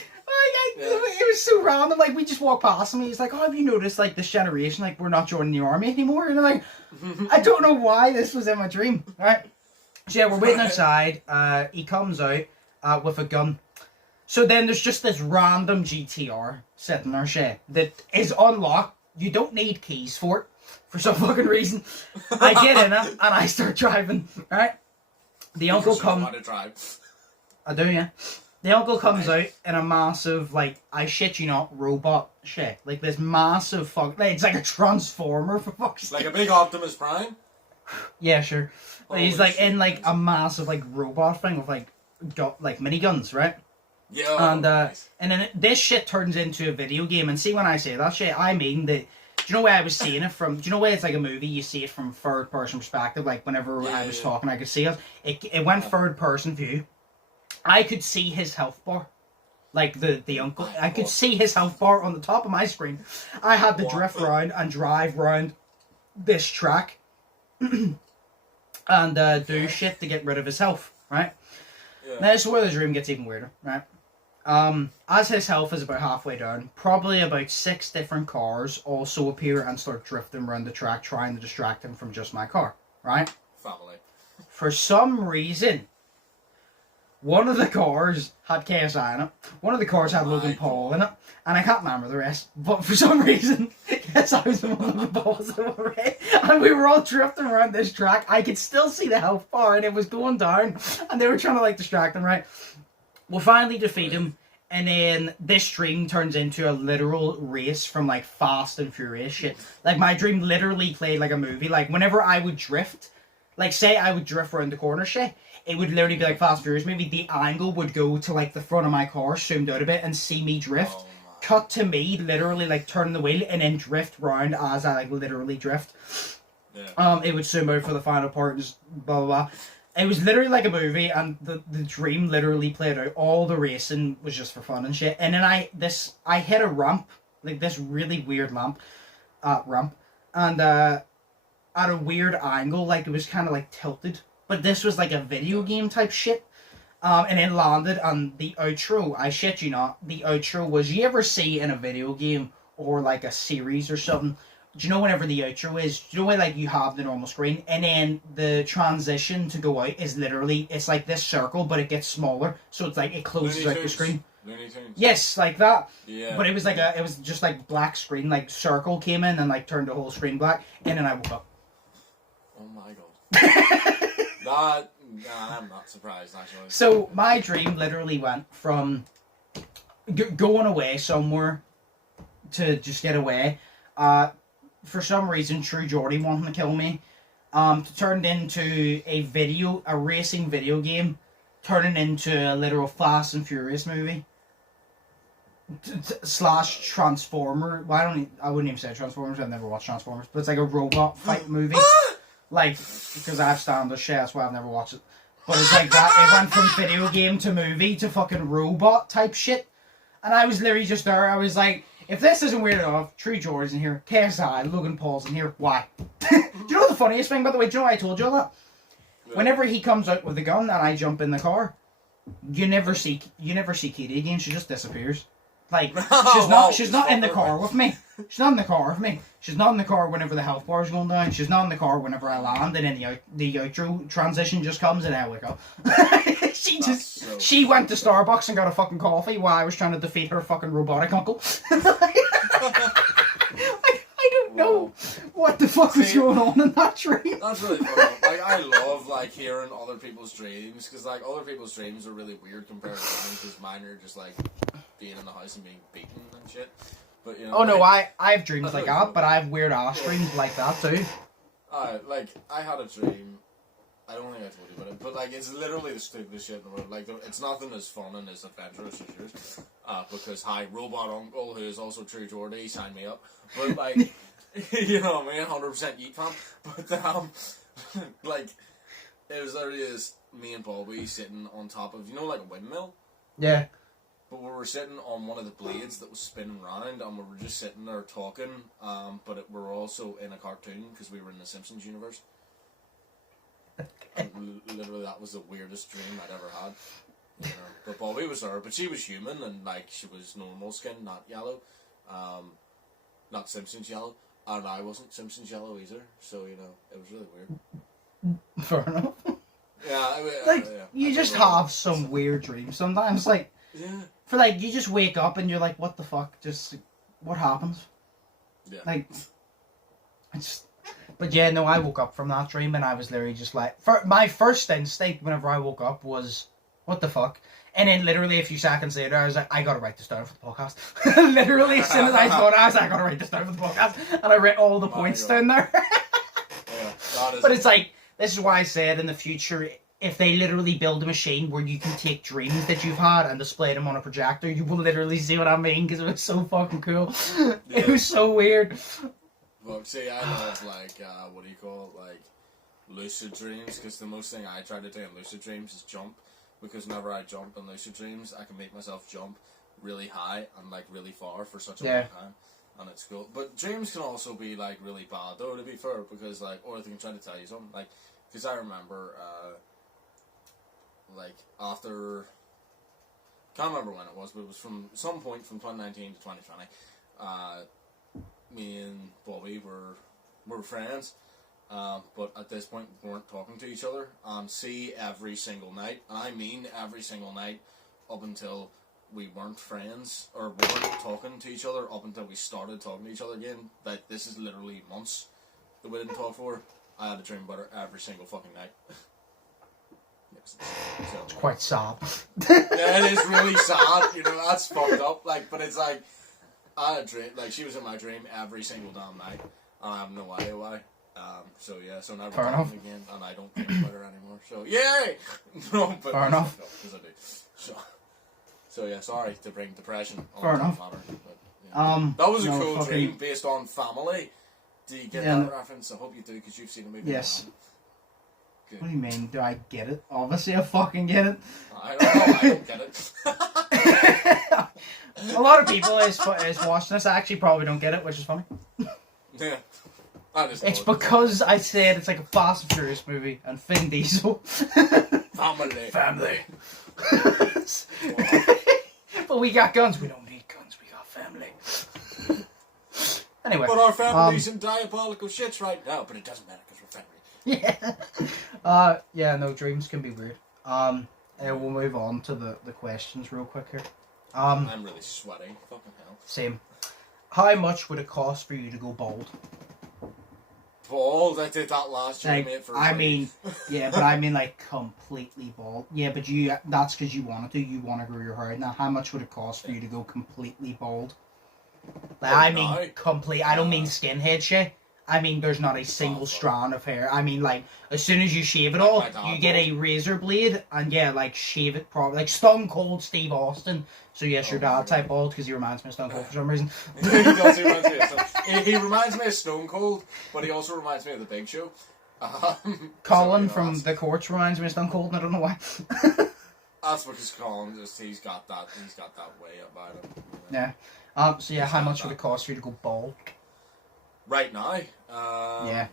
It was so random. Like, we just walked past him and he's like, oh, have you noticed, like, this generation, like, we're not joining the army anymore? And I'm like, I don't know why this was in my dream. Right? So yeah, we're waiting outside. He comes out with a gun. So then there's just this random GTR sitting there, shit, that is unlocked. You don't need keys for it, for some fucking reason. I get in it and I start driving, right? The uncle comes. comes. I do, yeah. The uncle comes out in a massive, like, I shit you not, robot shit. Like, this massive it's like a transformer, for fuck's sake. Like a big Optimus Prime? Yeah, sure. But he's, like, shit, in, like, a massive, like, robot thing with, like, miniguns, right? Yeah. And then this shit turns into a video game. And see, when I say that shit, I mean that... Do you know where I was seeing it from? Do you know where it's like a movie, you see it from third-person perspective? Like, whenever I was talking, I could see it. It went third-person view. I could see his health bar. Like, the uncle. I could see his health bar on the top of my screen. I had to drift around and drive around this track. And do shit to get rid of his health, right? Yeah. Now, this is where the dream gets even weirder, right? As his health is about halfway down, probably about 6 different cars also appear and start drifting around the track, trying to distract him from just my car, right? Family. For some reason, one of the cars had KSI in it, one of the cars had Logan Paul in it, and I can't remember the rest, but for some reason, KSI was the one of the balls that were red, and we were all drifting around this track. I could still see the health bar, and it was going down, and they were trying to, like, distract him, right? We'll finally defeat him, and then this dream turns into a literal race from, like, Fast and Furious shit. Like, my dream literally played like a movie. Like, whenever I would drift, like, say I would drift around the corner shit, it would literally be like Fast and Furious. Maybe the angle would go to, like, the front of my car, zoomed out a bit, and see me drift. Cut to me, literally, like, turn the wheel, and then drift round as I, like, literally drift. Yeah. It would zoom out for the final part, just blah, blah, blah. It was literally like a movie, and the dream literally played out. All the racing was just for fun and shit. And then I hit a ramp, like this really weird ramp, and at a weird angle, like it was kind of like tilted. But this was like a video game type shit. And it landed, and the outro, I shit you not, the outro was, you ever see in a video game or like a series or something, do you know whenever the outro is, do you know when like you have the normal screen and then the transition to go out is literally, it's like this circle but it gets smaller, so it's like it closes out the screen. Yes, like that. Yeah. But it was like it was just like black screen, like circle came in and like turned the whole screen black, and then I woke up. Oh my god. I'm not surprised actually. So my dream literally went from going away somewhere to just get away. For some reason, True Geordie wanting to kill me, to turn into a racing video game, turning into a literal Fast and Furious movie, slash Transformer. Well, I wouldn't even say Transformers. I've never watched Transformers, but it's like a robot fight movie. Like, because I've standard shit, that's why I've never watched it. But it's like that. It went from video game to movie to fucking robot type shit, and I was literally just there. I was like, if this isn't weird enough, True Geordie's in here, KSI, Logan Paul's in here, why? Do you know the funniest thing, by the way? Do you know why I told you all that? Yeah. Whenever he comes out with a gun and I jump in the car, you never see Katie again. She just disappears. Like, she's not in the car with me. She's not in the car with me. She's not in the car whenever the health bar is going down. She's not in the car whenever I land, and then the outro transition just comes and I wake up. She went to Starbucks and got a fucking coffee while I was trying to defeat her fucking robotic uncle. I don't know what the fuck was going on in that dream. That's really fun. Like, I love like hearing other people's dreams, because like other people's dreams are really weird compared to mine, because mine are just like being in the house and being beaten and shit. But you know. Oh no, I have dreams like that, but I have weird ass dreams like that too. Like I had a dream. I don't think I told you about it, but like it's literally the stupidest shit in the world. Like it's nothing as fun and as adventurous as yours. Because hi, robot uncle, who is also True Geordie, sign me up. But like, you know what I mean, 100% Yeet fan. But like, it was literally this, me and Bobby sitting on top of, you know, like a windmill. Yeah. But we were sitting on one of the blades that was spinning round, and we were just sitting there talking. But we were also in a cartoon because we were in the Simpsons universe. And literally, that was the weirdest dream I'd ever had. You know? But Bobby was there, but she was human, and like she was normal skin, not yellow, not Simpsons yellow, and I wasn't Simpsons yellow either. So you know, it was really weird. Fair enough. Yeah, like you just have some weird dreams sometimes. Like, for like you just wake up and you're like, what the fuck? Just what happens? Yeah. Like, it's But yeah, no, I woke up from that dream and I was literally just like, my first instinct whenever I woke up was, what the fuck? And then literally a few seconds later, I was like, I gotta write this down for the podcast. Literally, as soon as I thought, I was like, I gotta write this down for the podcast. And I wrote all the points down there. But it's like, this is why I said in the future, if they literally build a machine where you can take dreams that you've had and display them on a projector, you will literally see what I mean, because it was so fucking cool. Yeah. It was so weird. Look, see, I love, like, what do you call it, like, lucid dreams, because the most thing I try to do in lucid dreams is jump, because whenever I jump in lucid dreams, I can make myself jump really high and, like, really far for such a long time, and it's cool. But dreams can also be, like, really bad, though, to be fair, because, like, or they can try to tell you something, like, because I remember, like, after, can't remember when it was, but it was from some point from 2019 to 2020, me and Bobby were friends, but at this point we weren't talking to each other. See every single night, and I mean every single night, up until we weren't friends, or we weren't talking to each other, up until we started talking to each other again. Like, this is literally months that we didn't talk for. I had a dream about her every single fucking night. It's quite sad. Yeah, it is really sad, you know, that's fucked up, like, but it's like, I had a dream, like, she was in my dream every single damn night, and I have no idea why. So yeah, so now we're talking again, and I don't think about her anymore. So yay! No, but fair enough. Because I do. So yeah, sorry to bring depression on fair enough. Matter, but, yeah. That was a cool fucking dream based on family. Do you get that reference? I hope you do, because you've seen the movie. Yes. Good. What do you mean? Do I get it? Obviously, I fucking get it. I don't know. I don't get it. A lot of people is watching this actually probably don't get it, which is funny. Yeah. It's because I said it's like a Fast and Furious movie and Vin Diesel. Family. But we got guns. We don't need guns. We got family. Anyway. But our family's in diabolical shits right now, but it doesn't matter because we're family. Yeah. Yeah, no, dreams can be weird. And we'll move on to the questions real quick here. I'm really sweating. Fucking hell. Same. How much would it cost for you to go bald? Bald? I did that last year, like, mate, for I mean, yeah, but I mean, like, completely bald. Yeah, but that's because you want to. You want to grow your hair. Now, how much would it cost for you to go completely bald? Like, I mean, complete. I don't mean skinhead shit. I mean, there's not a single strand of hair. I mean, like, as soon as you shave it all, you get a razor blade, and yeah, like, shave it properly. Like, Stone Cold Steve Austin. So, yes, your dad type bald, because he reminds me of Stone Cold for some reason. He does, he reminds me of Stone Cold, but he also reminds me of The Big Show. Colin from The Courts reminds me of Stone Cold, and I don't know why. That's because Colin, he's got that way about him. Yeah. So, yeah, how much would it cost for you to go bald? Right now? Yeah.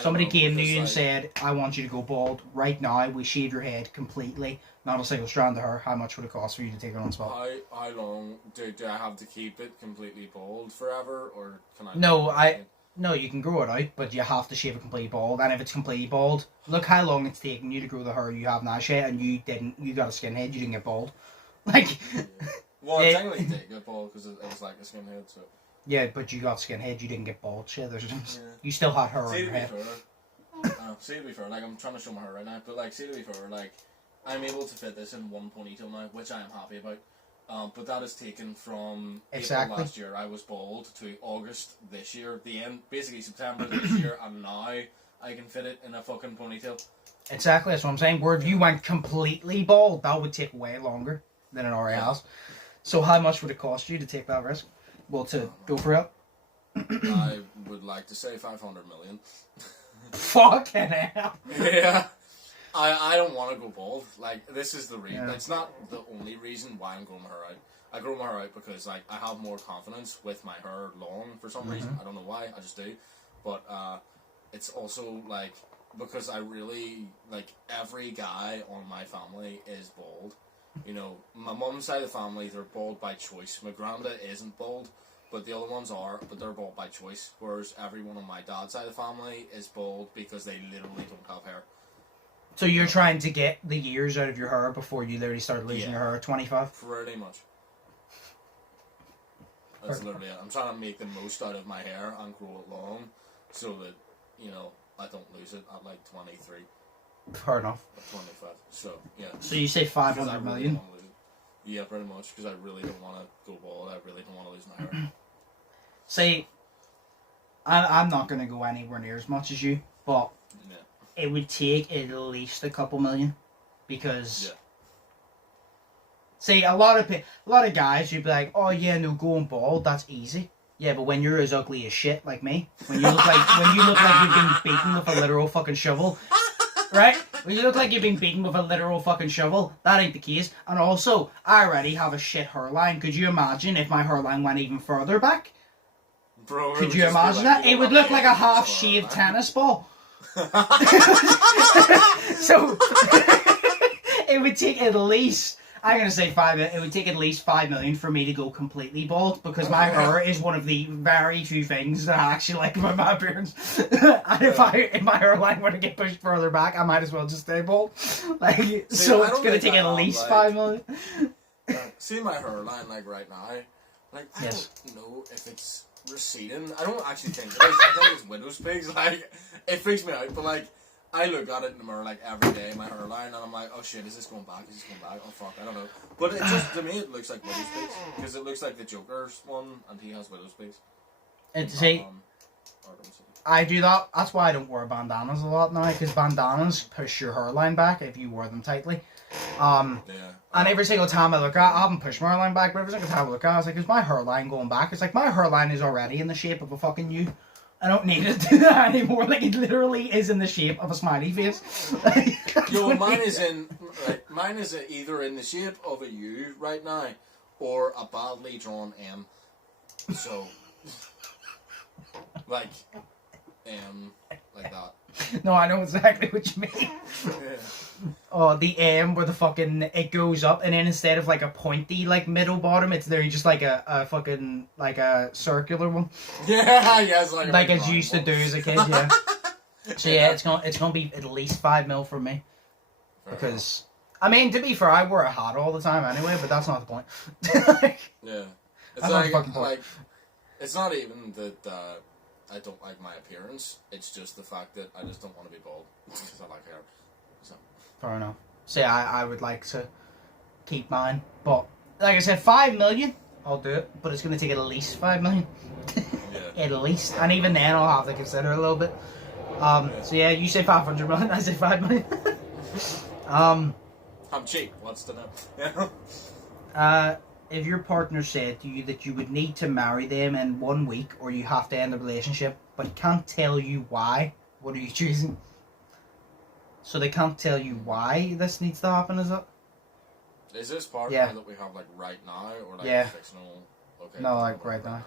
Somebody came to you and said, I want you to go bald right now. We shave your head completely. Not a single strand of hair. How much would it cost for you to take it on spot? How long? Do I have to keep it completely bald forever? Or can I... No, you can grow it out, but you have to shave it completely bald. And if it's completely bald, look how long it's taken you to grow the hair you have now, Shay, and you got a skinhead, you didn't get bald. Like... Yeah. Well, I technically did get bald because it was like a skinhead, so... Yeah, but you got skinhead, you didn't get bald shit. You still had hair on your head. See, to be fair, like, I'm trying to show my hair right now, but, like, see, to be fair, like, I'm able to fit this in one ponytail now, which I am happy about. But that is taken from April last year, I was bald, to August this year, the end, basically September this year, and now I can fit it in a fucking ponytail. Exactly, that's what I'm saying. Where if you went completely bald, that would take way longer than it already has. So how much would it cost you to take that risk? Well, to go for it? I would like to say 500 million. Fucking hell. Yeah. I don't want to go bald. Like, this is the reason. Yeah. It's not the only reason why I'm growing my hair out. I grow my hair out because, like, I have more confidence with my hair long for some reason. I don't know why. I just do. But it's also, like, because I really, like, every guy on my family is bald. You know, my mum's side of the family, they're bald by choice. My granda isn't bald, but the other ones are, but they're bald by choice. Whereas everyone on my dad's side of the family is bald because they literally don't have hair. So you're trying to get the years out of your hair before you literally start losing your hair at 25? Pretty much. That's literally it. I'm trying to make the most out of my hair and grow it long. so that, you know, I don't lose it at like 23 Fair enough. or 25. So, yeah. So you say Because I 500 really million? don't wanna lose it. Yeah, pretty much, because I really don't want to go bald. I really don't want to lose my hair. See, I'm not going to go anywhere near as much as you, but Yeah. it would take at least a couple million, because... Yeah. See, a lot of guys, you'd be like, oh yeah, no, going bald, that's easy. Yeah, but when you're as ugly as shit like me, when you look like you've been beaten with a literal fucking shovel, right? When you look like you've been beaten with a literal fucking shovel, that ain't the case. And also, I already have a shit hairline. Could you imagine if my hairline went even further back? Bro, Could you imagine that? It would look like a half-shaved tennis ball. So, it would take at least... I'm going to say it would take at least 5 million for me to go completely bald, because my hair is one of the very few things that I actually like about my appearance. And if my hairline were to get pushed further back, I might as well just stay bald. Like, so it's going to take at least 5 million. See my hairline, like, right now, like, I Yes. don't know if it's receding. I don't actually think it is. I think it's widow's pigs. Like, it freaks me out, but, like, I look at it in the mirror like every day, my hairline, and I'm like, oh shit, is this going back? Is this going back? Oh fuck, I don't know. But it just, to me, it looks like widow's pigs, because it looks like the Joker's one, and he has widow's pigs. And see, I do that. That's why I don't wear bandanas a lot now, because bandanas push your hairline back if you wear them tightly. Yeah. And every single time I look at it, I haven't pushed my hairline back, but every single time I look at it, I was like, is my hairline going back? It's like, my hairline is already in the shape of a fucking U. I don't need it to do that anymore. Like, it literally is in the shape of a smiley face. Yo, mine is either in the shape of a U right now, or a badly drawn M. So, like that. No, I know exactly what you mean. Yeah. Oh, the M where the fucking, it goes up, and then instead of like a pointy, like, middle bottom, it's there just like a fucking, like a circular one. Yeah, yes, like as you used to do as a kid, yeah. So yeah, it's gonna be at least 5 mil for me. Because, I mean, to be fair, I wear a hat all the time anyway, but that's not the point. Yeah. It's That's not the fucking point. like, it's not even that I don't like my appearance, it's just the fact that I just don't want to be bald, because I like hair. So. Fair enough. See, I would like to keep mine, but like I said, 5 million, I'll do it, but it's going to take at least 5 million. Yeah. At least, and even then I'll have to consider a little bit. So yeah, you say 500 million, I say 5 million. I'm cheap, what's to know? If your partner said to you that you would need to marry them in 1 week, or you have to end the relationship, but can't tell you why, what are you choosing? So they can't tell you why this needs to happen, is it? Is this partner that we have, like, right now, or, like, fictional? Okay. No, like, right now.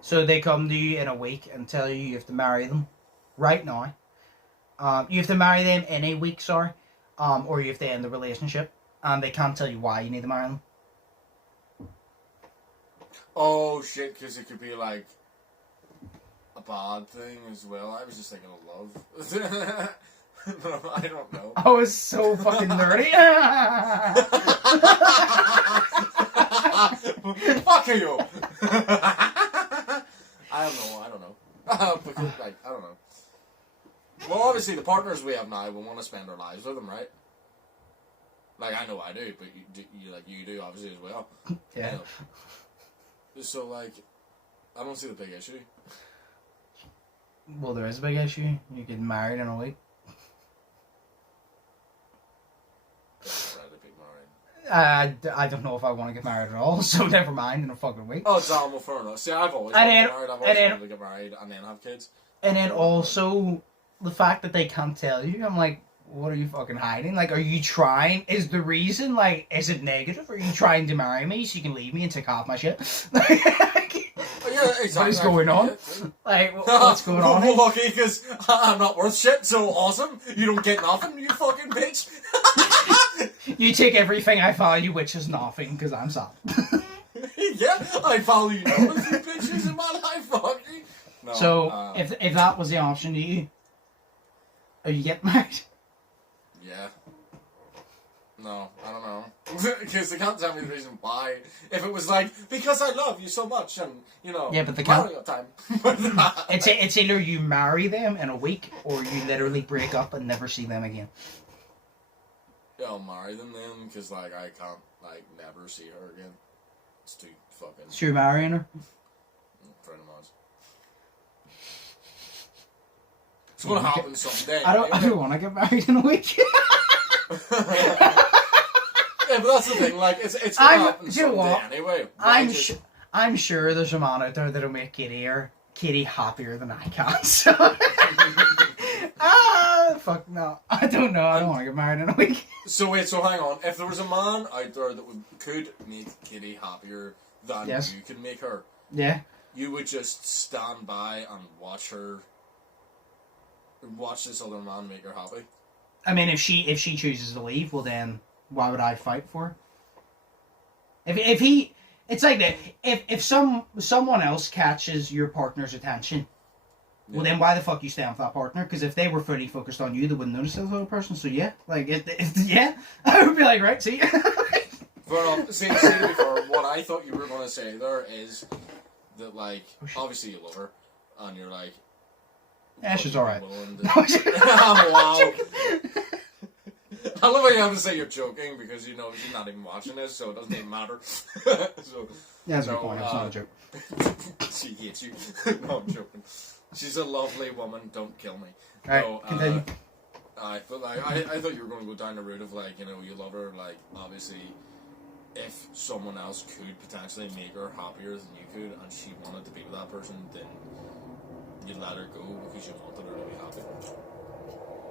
So they come to you in a week and tell you have to marry them right now. You have to marry them in a week, sorry. Or you have to end the relationship. And they can't tell you why you need to marry them. Oh, shit, because it could be, like, a bad thing as well. I was just thinking of love. No, I don't know. I was so fucking nerdy. Fuck you! I don't know. Because, like, I don't know. Well, obviously, the partners we have now, we want to spend our lives with them, right? Like, I know I do, but you do, obviously, as well. Yeah. You know? So, like, I don't see the big issue. Well, there is a big issue. You get married in a week. I don't know if I want to get married at all, so never mind in a fucking week. Oh, damn, well, fair enough. See, I've always wanted to get married. I've always wanted to get married and then have kids. And then also, the fact that they can't tell you, I'm like, what are you fucking hiding? Like, are you trying? Is the reason, like, is it negative? Are you trying to marry me so you can leave me and take off my shit? Yeah, exactly. What is going on? Like, what's going on? Well, lucky, because I'm not worth shit, so awesome. You don't get nothing, you fucking bitch. You take everything I value, which is nothing, because I'm sad. Yeah, I value none of you bitches in my life, fuck you. No, so, if that was the option to you, are you getting married? Yeah. No, I don't know. Because they can't tell me the reason why. If it was like, because I love you so much and, you know, yeah, but they can't. Mario time. It's either you marry them in a week or you literally break up and never see them again. Yeah, I'll marry them then, because, like, I can't, like, never see her again. It's too fucking... So you're marrying her? Pretty much. It's gonna happen someday. I don't want to get married in a week. Yeah, but that's the thing, like, it's gonna happen someday anyway. I'm sure there's a man out there that'll make Katie happier than I can, so... fuck no. I don't know, I don't want to get married in a week. So wait, so hang on. If there was a man out there that could make Katie happier than you could make her, yeah, you would just stand by and watch this other man make her happy. I mean, if she chooses to leave, well then, why would I fight for her? If he, it's like that. If someone else catches your partner's attention, well then why the fuck you stay with that partner? Because if they were fully focused on you, they wouldn't notice the other person. So yeah, like yeah, I would be like, right, see. But see, to be fair, what I thought you were gonna say there is that, like, obviously you love her, and you're like, yeah, she's alright. Oh, wow. I love how you have to say you're joking because you know she's not even watching this, so it doesn't even matter. So, yeah, that's my point. It's not a joke. She hates you. No, I'm joking. She's a lovely woman. Don't kill me. Alright, no, continue. But like, I thought you were going to go down the route of, like, you know, you love her. Like, obviously, if someone else could potentially make her happier than you could, and she wanted to be with that person, then you'd let her go because you wanted her to be happy.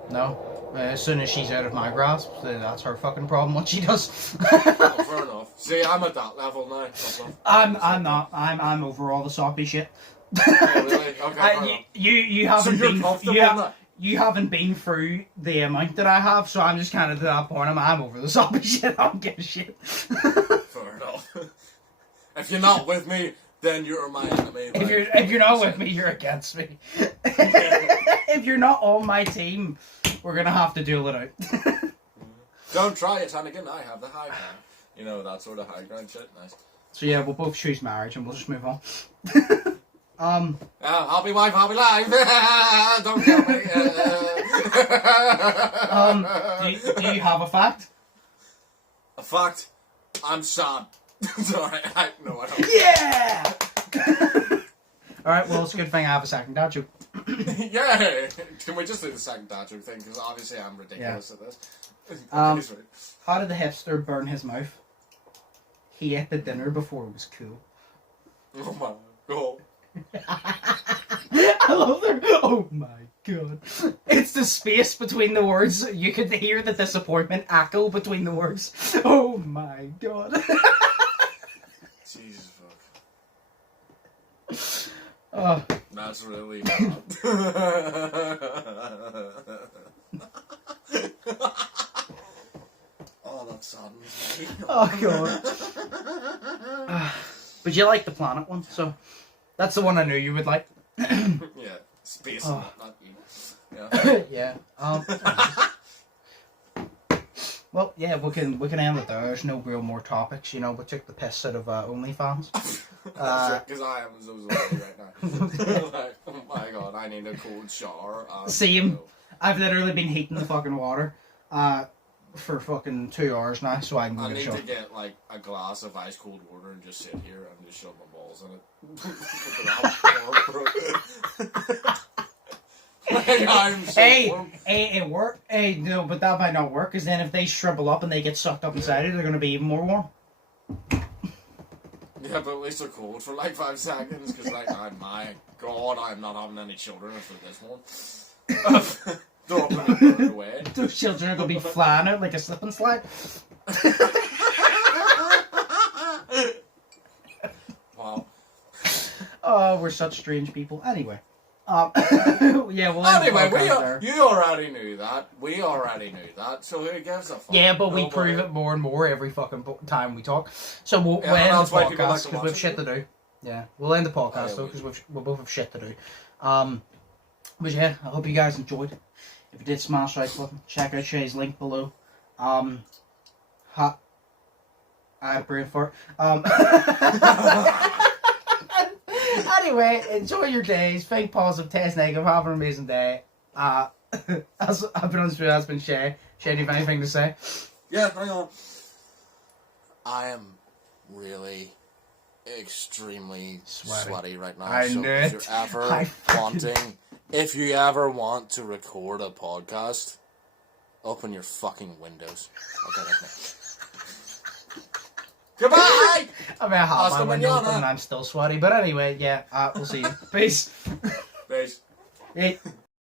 No. As soon as she's out of my grasp, then that's her fucking problem, what she does. Oh, fair enough. See, I'm at that level now. I'm not. I'm over all the soppy shit. Oh, really? Okay, you haven't so you're been comfortable you haven't been through the amount that I have, so I'm just kind of to that point. I'm over the soppy shit. I don't give a shit. Fair enough. If you're not with me, then you're my enemy. If you're not with me, you're against me. If you're not on my team, we're gonna have to duel it out. Don't try it, Anakin. I have the high ground. You know, that sort of high ground shit. Nice. So yeah, we'll both choose marriage, and we'll just move on. Happy wife, happy life. Don't kill me. Do you have a fact? A fact? I'm sad. Sorry, no, I don't. Yeah! Alright, well, it's a good thing I have a second dad joke. Yeah! Can we just do the second dad joke thing? Because obviously I'm ridiculous at this. How did the hipster burn his mouth? He ate the dinner before it was cool. Oh my god. I love that. Oh my god. It's the space between the words. You could hear the disappointment echo between the words. Oh my god. Jesus fuck. Oh. That's really bad. Oh, that saddens me. Oh god. But you like the planet one, so that's the one I knew you would like. Yeah, space, not you. Yeah. Well, yeah, we can end it there. There's no real more topics, you know. We took the piss out of Onlyfans. Because I am so sorry right now. Like, oh my god, I need a cold shower. Same. I've literally been heating the fucking water for fucking 2 hours now, so I can go get a shower. I need to get like a glass of ice cold water and just sit here and just shove my balls in it. Like, I'm so warm. It work. Hey, no, but that might not work, because then if they shrivel up and they get sucked up inside it, they're going to be even more warm. Yeah, but at least they're cold for like 5 seconds, because like, oh my god, I'm not having any children after this one. They're all going to be burned away. Those children are going to be flying out like a slip and slide. Wow. Oh, we're such strange people. Anyway. Yeah, well, anyway, you already knew that. We already knew that. So who gives a fuck? Yeah, but we prove it more and more every fucking time we talk. So we'll end the podcast because we've shit to do. Yeah, we'll end the podcast though because we both have shit to do. But yeah, I hope you guys enjoyed. If you did, smash the like button. Check out Shay's link below. Hot. I'm brain fart. Anyway, enjoy your days. Think positive, test negative. Have an amazing day. I've been Undisputed. That's been Shay. Shay, do you have anything to say? Yeah, hang on. I am really extremely sweaty right now. I so knew if it. if you ever want to record a podcast, open your fucking windows. Okay, that's me. Goodbye! I mean, I have Hasta my window open mañana. and I'm still sweaty. But anyway, yeah, we'll see you. Peace. Peace. Hey.